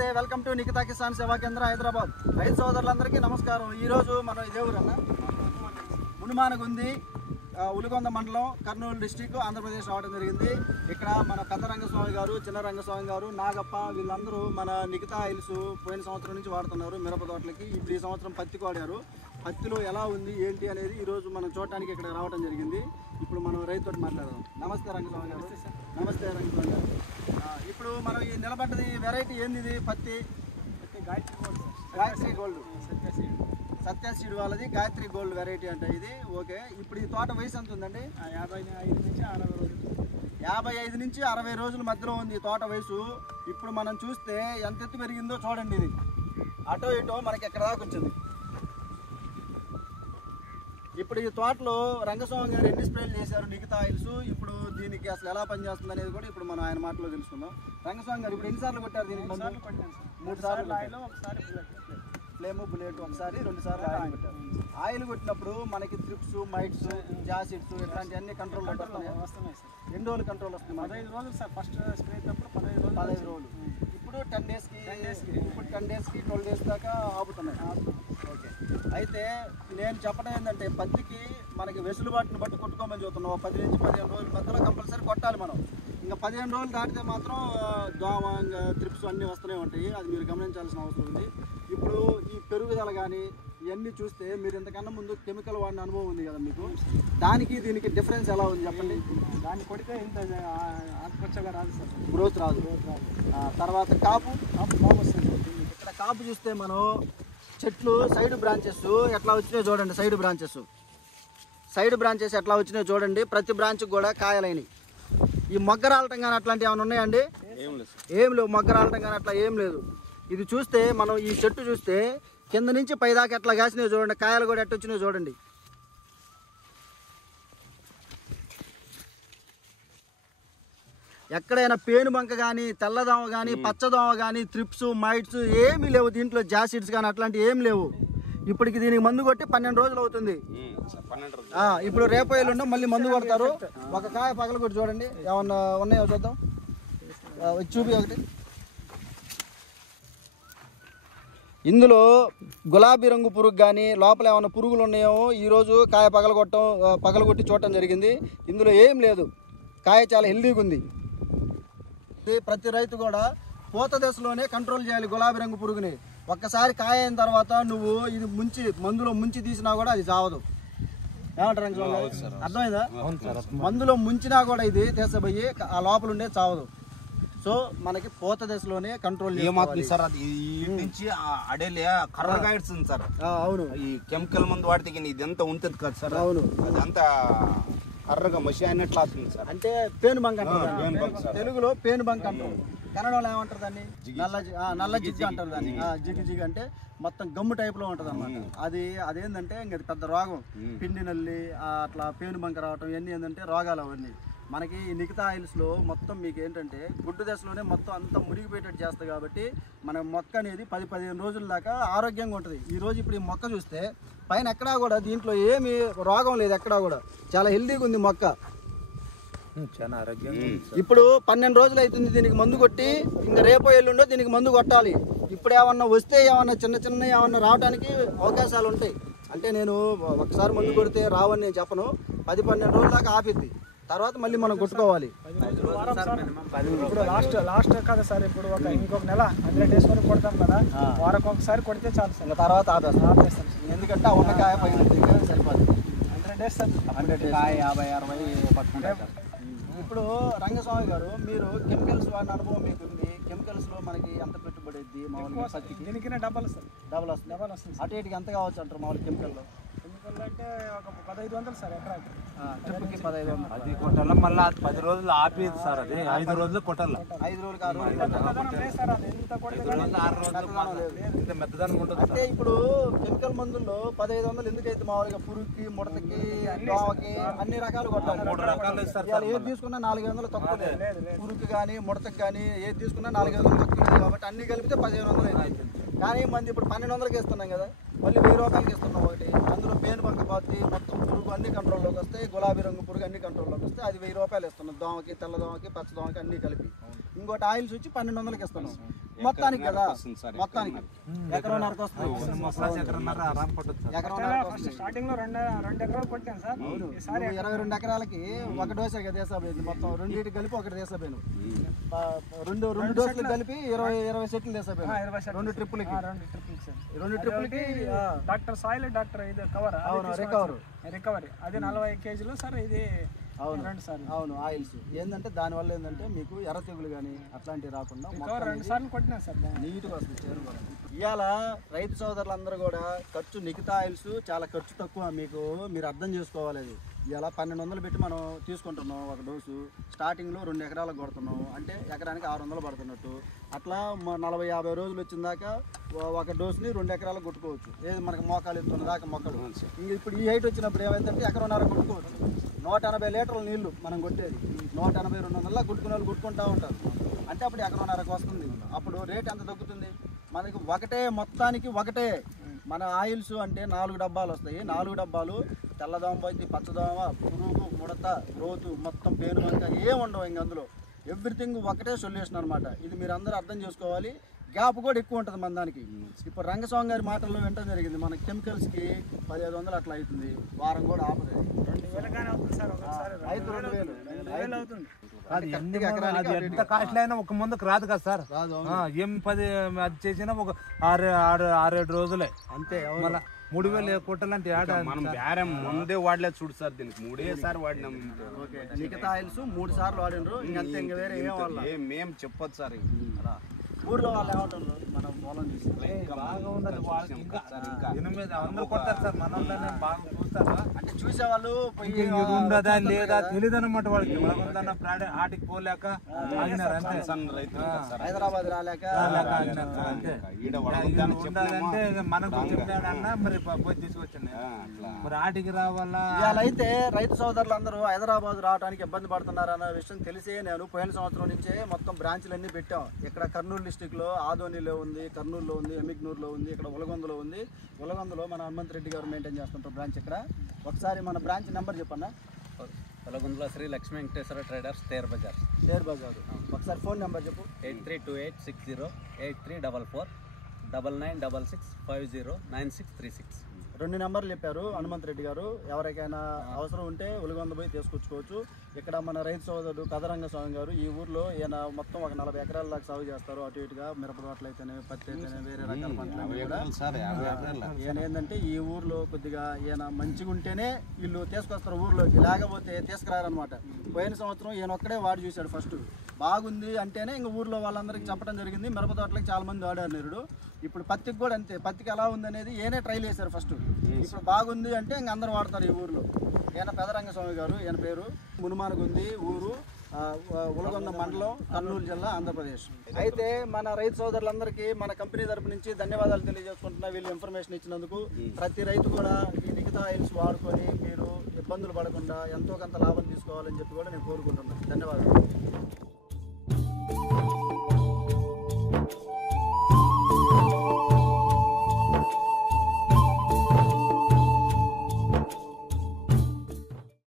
నమస్తే, welcome to Nikhita Kisan సేవా కేంద్ర హైదరాబాద్. రైతు సోదరులందరికీ నమస్కారం. ఈరోజు మనం ఇదే ఊరన్నా మునుమానగుంది, ఉలిగొంద మండలం, కర్నూలు డిస్టిక్, ఆంధ్రప్రదేశ్ రావడం జరిగింది. ఇక్కడ మన పెద్ద రంగస్వామి గారు, చిన్న రంగస్వామి గారు, నాగప్ప వీళ్ళందరూ మన నిఖితా ఆయిల్స్ పోయిన సంవత్సరం నుంచి వాడుతున్నారు మిరప తోటలకి. ఇప్పుడు ఈ సంవత్సరం పత్తి వాడారు. పత్తిలో ఎలా ఉంది ఏంటి అనేది ఈరోజు మనం చూడటానికి ఇక్కడ రావడం జరిగింది. ఇప్పుడు మనం రైతుతో మాట్లాడదాం. నమస్తే రంగస్వామి గారు. నమస్తే రంగస్వామి గారు. ఇప్పుడు మనం ఈ నిలబడ్డది వెరైటీ ఏంది? ఇది పత్తి గాయత్రి గోల్డ్, సత్య సీడ్ వాళ్ళది గాయత్రి గోల్డ్ వెరైటీ అంటే ఇది. ఓకే, ఇప్పుడు ఈ తోట వయసు ఎంత ఉందండి? 55 నుంచి 60 రోజుల మధ్యలో ఉంది ఈ తోట వయసు. ఇప్పుడు మనం చూస్తే ఎంత ఎత్తు పెరిగిందో చూడండి. ఇది అటో ఇటో మనకి ఎక్కడ దాకా వచ్చింది. ఇప్పుడు ఈ తోటలో రంగస్వామి గారు ఎన్ని స్ప్రేలు చేశారు నిఖితా ఆయిల్స్, ఇప్పుడు దీనికి అసలు ఎలా పనిచేస్తుంది అనేది కూడా ఇప్పుడు మనం ఆయన మాటలో తెలుసుకుందాం. రంగస్వామి గారు, ఇప్పుడు ఎన్నిసార్లు కొట్టారు దీనికి? 3 సార్లు. ఫ్లేమ్ బుల్లెట్ ఒకసారి, 2 సార్లు ఆయిల్ కొట్టారు. ఆయిల్ కొట్టినప్పుడు మనకి త్రిప్స్, మైట్స్, జాసిడ్స్ ఇట్లాంటివన్నీ కంట్రోల్ వస్తున్నాయి. ఎన్ని రోజులు కంట్రోల్ వస్తుంది? 15 రోజులు సార్. ఫస్ట్ స్ప్రే అయినప్పుడు 15 రోజులు. ఇప్పుడు 10 డేస్కి, ఇప్పుడు 10 డేస్కి 12 డేస్ దాకా ఆపుతున్నాయి. ఓకే, అయితే నేను చెప్పడం ఏంటంటే పత్తికి మనకి వెసులుబాటును బట్టి కొట్టుకోమని చూస్తున్నాం. 10 నుంచి 15 రోజుల మధ్యలో కంపల్సరీ కొట్టాలి మనం. ఇంకా 15 రోజులు దాటితే మాత్రం దోమ, త్రిప్స్ అన్నీ వస్తూనే ఉంటాయి. అది మీరు గమనించాల్సిన అవసరం ఉంది. ఇప్పుడు ఈ పెరుగుదల కానీ ఇవన్నీ చూస్తే మీరు ఇంతకన్నా ముందు కెమికల్ వాడిన అనుభవం ఉంది కదా మీకు, దానికి దీనికి డిఫరెన్స్ ఎలా ఉంది చెప్పండి? దాన్ని కొడితే ఇంత ఆకుపచ్చగా రాదు సార్, గ్రోత్ రాదు. తర్వాత కాపు వస్తుంది. ఇక్కడ కాపు చూస్తే మనం చెట్లు సైడ్ బ్రాంచెస్ ఎట్లా వచ్చినాయో చూడండి. సైడ్ బ్రాంచెస్ ఎట్లా వచ్చినాయో చూడండి. ప్రతి బ్రాంచ్కి కూడా కాయలైనవి. ఈ మొగ్గ రాలటం కానీ అట్లాంటివి ఏమైనా ఉన్నాయండి? ఏం లేవు. మొగ్గ రాలటం కానీ అట్లా ఏం లేదు. ఇది చూస్తే మనం ఈ చెట్టు చూస్తే కింద నుంచి పైదాకా ఎట్లా కాసినాయో చూడండి. కాయలు కూడా ఎట్ట వచ్చినాయో చూడండి. ఎక్కడైనా పేను బంక కానీ, తెల్లదోమ కానీ, పచ్చదోమ కానీ, త్రిప్స్, మైట్స్ ఏమీ లేవు దీంట్లో. జాసిడ్స్ కానీ అట్లాంటివి ఏం లేవు. ఇప్పటికి దీనికి మందు కొట్టి 12 రోజులు అవుతుంది. ఇప్పుడు రేపు ఎల్లుండో మళ్ళీ మందు కొడతారు. ఒక కాయ పగల కొట్టి చూడండి, ఏమన్నా ఉన్నాయో చూద్దాం. చూపి ఒకటి. ఇందులో గులాబీ రంగు పురుగు కానీ లోపల ఏమైనా పురుగులు ఉన్నాయో ఈరోజు కాయ పగలగొట్టి చూడటం జరిగింది. ఇందులో ఏం లేదు. కాయ చాలా హెల్దీగా ఉంది. ప్రతి రైతు కూడా పూత దశలోనే కంట్రోల్ చేయాలి గులాబీ రంగు పురుగుని. ఒక్కసారి కాయ అయిన తర్వాత నువ్వు ఇది మందులో ముంచి తీసినా కూడా అది చావదు. ఏమంటారు? అర్థమైందా? మందులో ముంచినా కూడా ఇది తీసబోయి ఆ లోపల ఉండే చావదు. సో మనకి పూత దశలోనే కంట్రోల్ ఏమవుతుంది సార్? అది నుంచి అడేలే కర్రగా ఇస్తుంది సార్. అవును, ఈ కెమికల్ మందు వాడితే ఇదంతా ఉంటుంది కదా సార్. అవును, అదంతా కర్రగా మసి అయినట్లు వస్తుంది సార్. అంటే పేను బంక్ అంటారు తెలుగులో. పేను బంక్ అంటారు. కన్నడలో ఏమంటారు దాన్ని? నల్ల జిగ్గు అంటారు దాన్ని. జిగ్గు అంటే మొత్తం గమ్ము టైప్ లో ఉంటది అన్నమాట. అదేంటంటే ఇంకా పెద్ద రోగం. పిండి నల్లి అట్లా పేను బంక రావటం ఇవన్నీ ఏంటంటే రోగాలు. అవన్నీ మనకి ఈ నిఖితా ఆయిల్స్లో మొత్తం మీకు ఏంటంటే గుడ్డు దశలోనే మొత్తం అంతా మురిగిపోయేటట్టు చేస్తుంది. కాబట్టి మన మొక్క అనేది 10-15 రోజుల దాకా ఆరోగ్యంగా ఉంటుంది. ఈరోజు ఇప్పుడు ఈ మొక్క చూస్తే పైన ఎక్కడా కూడా దీంట్లో ఏమి రోగం లేదు. ఎక్కడా కూడా చాలా హెల్దీగా ఉంది మొక్క. చాలా ఆరోగ్యంగా. ఇప్పుడు 12 రోజులు అవుతుంది దీనికి మందు కొట్టి. ఇంకా రేపో ఎల్లుండో దీనికి మందు కొట్టాలి. ఇప్పుడు ఏమన్నా వస్తే ఏమన్నా చిన్న ఏమన్నా రావడానికి అవకాశాలు ఉంటాయి. అంటే నేను ఒకసారి మందు కొడితే రావని నేను చెప్పను. 10-12 రోజుల దాకా ఆపిద్ది. తర్వాత మళ్ళీ మనం కొట్టుకోవాలి. ఇప్పుడు లాస్ట్ కదా సార్. ఇప్పుడు ఇంకొక నెల 100 డేస్ వరకు కొడతాం కదా. వారం ఒకసారి కొడితే చాలు సార్. తర్వాత ఆపేస్తాం. ఎందుకంటే ఆ ఉన్నకాయ పగిలితే సరిపోతుంది. 100 డేస్ సార్. 100 డేస్ 50-60 పట్టుకుంటారు. ఇప్పుడు రంగస్వామి గారు, మీరు కెమికల్స్ వాడిన అనుభవం మీకు ఉంది. కెమికల్స్లో మనకి ఎంత పెట్టుబడి అయింది మామూలుగా? దీనికి డబల్ సార్. డబల్ వస్తుంది. అటు ఇటుకి ఎంత కావచ్చు అంటారు మామూలు కెమికల్లో? అంటే ఒక 1500 సార్ ఎకరాకి. ట్రిప్కి 1500. అది కొట్టాల మళ్ళీ 10 రోజులు ఆపేది సార్. అది 5 రోజులు కొట్టాల. 5 రోజులు 6 రోజులు మెత్తదనం ఉంటుంది. అంటే ఇప్పుడు కెమికల్ మందుల్లో 1500 ఎందుకైతే మామూలుగా పురుగుకి, ముడతకి, దోమకి అన్ని రకాలు కొట్టాలి. 3 రకాలు ఇస్తారు. ఏది తీసుకున్నా 400 తక్కువ. పురుగుకి కానీ ముడతకి కానీ ఏది తీసుకున్నా 400 తక్కువ. కాబట్టి అన్ని కలిపితే 1500 అవుతుంది. కానీ మంది ఇప్పుడు 1200కి ఇస్తున్నాం కదా, మళ్ళీ 1000 రూపాయలకి ఇస్తున్నాం ఒకటి. అందులో పేను బంక బాతి మొత్తం పురుగు అన్ని కంట్రోల్లోకి వస్తాయి. గులాబీ రంగు పురుగు అన్ని కంట్రోల్లోకి వస్తాయి. అది 1000 రూపాయలు ఇస్తున్నాం. దోమకి, తెల్లదోమకి, పచ్చదోమకి అన్నీ కలిపి. ఇంకోటి ఆయిల్స్ వచ్చి 1200కి ఇస్తున్నాం. మొత్తానికి కదా, మొత్తానికి ఎకరన్నరకు వస్తుంది. ఫస్ట్ స్టార్టింగ్ లో 2 ఎకరాలు కొట్టాను సార్. ఈసారి 22 ఎకరాలకి ఒక డోసే కదా తీసపోయింది. మొత్తం రెండింటికి కలిపి ఒకటి తీసపోయాను. రెండు డోసులు కలిపి 20 సెట్లు తీసపోయాను. 2 ట్రిప్పులకి డాక్టర్ సాయిల్ డాక్టర్ ఇది కవర్ రికవరీ అది 40 కేజీలు సార్. ఇది అవును అవును ఆయిల్స్ ఏంటంటే దానివల్ల ఏంటంటే మీకు ఎర్ర తెగులు కానీ అట్లాంటివి రాకుండా 2 సార్లు కొట్టినా సార్. నీట్గా వస్తుంది చేరు కూడా. ఇవాళ రైతు సోదరులందరూ కూడా ఖర్చు నిఖితా ఆయిల్స్ చాలా ఖర్చు తక్కువ. మీరు అర్థం చేసుకోవాలి. అది ఇవాళ 1200 పెట్టి మనం తీసుకుంటున్నాం ఒక డోసు. స్టార్టింగ్లో 2 ఎకరాలకు కొడుతున్నాం అంటే ఎకరానికి 600 పడుతున్నట్టు. అట్లా 40-50 రోజులు వచ్చిన దాకా ఒక డోసుని 2 ఎకరాలకు కొట్టుకోవచ్చు. ఏది మనకి మోకాలు ఎత్తున్న దాకా మొక్కలు. ఇంక ఇప్పుడు ఈ హైట్ వచ్చినప్పుడు ఏమైందంటే ఎకరన్నర కొట్టుకోవచ్చు. 180 లీటర్ల నీళ్లు మనం కొట్టేది 180-200 కొట్టుకునే వాళ్ళు కొట్టుకుంటూ ఉంటారు. అంటే అప్పుడు ఎకరన్నరకు వస్తుంది. అప్పుడు రేట్ ఎంత తగ్గుతుంది మనకి? మొత్తానికి ఒకటే మన ఆయిల్స్ అంటే 4 డబ్బాలు వస్తాయి. 4 డబ్బాలు తెల్లదోమ పోయి పచ్చదోమ పురుగు ముడత గ్రోతు మొత్తం పేను మనక ఏం ఉండవు. ఇంక అందులో ఎవ్రీథింగ్ ఒకటే సొల్యూషన్ అనమాట. ఇది మీరు అందరూ అర్థం చేసుకోవాలి. గ్యాప్ కూడా ఎక్కువ ఉంటుంది మన దానికి. ఇప్పుడు రంగస్వామి గారి మాటల్లో వింటం జరిగింది. మన కెమికల్స్కి 1500 అట్లా అవుతుంది. వారం కూడా ఆపదు. 2000 అవుతుంది సార్. ఒకసారి 2000 అవుతుంది. అది ఎంత కాస్ట్లీ అయినా ఒక ముందుకు రాదు కదా సార్. ఏం 10 అది చేసినా ఒక 6-7 రోజులే అంతే. మళ్ళీ 3000 కొట్టాలంటే మనం బేరం ముందే వాడలేదు చూడు సార్. దీనికి 3 సార్లు వాడినాం. మిగతా ఆయిల్స్ 3 సార్లు వాడినరు. ఇంకంతే. ఇంక వేరే మేము చెప్పొచ్చు సార్. ఊర్లో వాళ్ళు ఏమంటారు మనం పొలం చూసి బాగా ఉండదు. అందరూ కొడతారు సార్. మన వాళ్ళనే బాగా చూస్తారు. అంటే చూసేవాళ్ళు ఉండదా లేదా తెలియదు అనమాట వాళ్ళకి. ఆటికి పోలేక ఆగినారు అంతే. హైదరాబాద్ రాలేక అంతే. ఉండాలంటే మనకు చెప్పాడన్నా మరి పోయి తీసుకొచ్చాను. మరి ఆటికి రావాలా? ఇవాళైతే రైతు సోదరులందరూ హైదరాబాద్ రావడానికి ఇబ్బంది పడుతున్నారు అన్న విషయం తెలిసే నేను పోయిన సంవత్సరం నుంచే మొత్తం బ్రాంచ్లు అన్ని పెట్టాం. ఇక్కడ కర్నూలు డిస్టిక్లో ఆదోనిలో ఉంది, కర్నూలులో ఉంది, ఎమ్మిగ్నూరులో ఉంది, ఇక్కడ ఉలగొందలో ఉంది. ఉలగొందలో మన హనుమంత్ రెడ్డి గారు మెయింటైన్ చేస్తుంటారు బ్రాంచ్. ఇక్కడ ఒకసారి మన బ్రాంచ్ నెంబర్ చెప్పన్నా. ఉలగొందలో శ్రీ లక్ష్మీ వెంకటేశ్వర ట్రేడర్స్ షేర్ బజార్. ఒకసారి ఫోన్ నెంబర్ చెప్పు. 8328608344 9966509636. 2 నెంబర్లు చెప్పారు హనుమంత్ రెడ్డి గారు. ఎవరికైనా అవసరం ఉంటే ఉలగొంద పోయి తీసుకొచ్చుకోవచ్చు. ఇక్కడ మన రైతు సోదరుడు కదరంగ స్వామి గారు ఈ ఊర్లో ఈయన మొత్తం ఒక 40 ఎకరాల దాకా సాగు చేస్తారు. అటు ఇటుగా మిరప తోటలు అయితేనే, పత్తి అయితేనే, వేరే రకాల పంటలు. ఈయన ఏంటంటే ఈ ఊర్లో కొద్దిగా ఈయన మంచిగా ఉంటేనే వీళ్ళు తీసుకొస్తారు ఊర్లోకి, లేకపోతే తీసుకురారనమాట. పోయిన సంవత్సరం ఈయన ఒక్కడే వాడి చూశాడు. ఫస్ట్ బాగుంది అంటేనే ఇంక ఊర్లో వాళ్ళందరికీ చెప్పడం జరిగింది. మిరప తోటలకి చాలా మంది వాడారు నేరుడు. ఇప్పుడు పత్తికి కూడా అంతే. పత్తికి ఎలా ఉంది అనేది ఈయనే ట్రైల్ చేశారు ఫస్ట్. ఇప్పుడు బాగుంది అంటే ఇంక అందరూ వాడతారు ఈ ఊర్లో. ఈయన పెదరంగ స్వామి గారు. ఈయన పేరు మునుమానగుంది ఊరు, ఉలగొంద మండలం, కర్నూలు జిల్లా, ఆంధ్రప్రదేశ్. అయితే మన రైతు సోదరులందరికీ మన కంపెనీ తరపు నుంచి ధన్యవాదాలు తెలియజేసుకుంటున్నా. వీళ్ళు ఇన్ఫర్మేషన్ ఇచ్చినందుకు. ప్రతి రైతు కూడా ఈ నిఖితా ఆయిల్స్ వాడుకొని మీరు ఇబ్బందులు పడకుండా ఎంతో కొంత లాభం తీసుకోవాలని చెప్పి కూడా నేను కోరుకుంటున్నాను. ధన్యవాదాలు.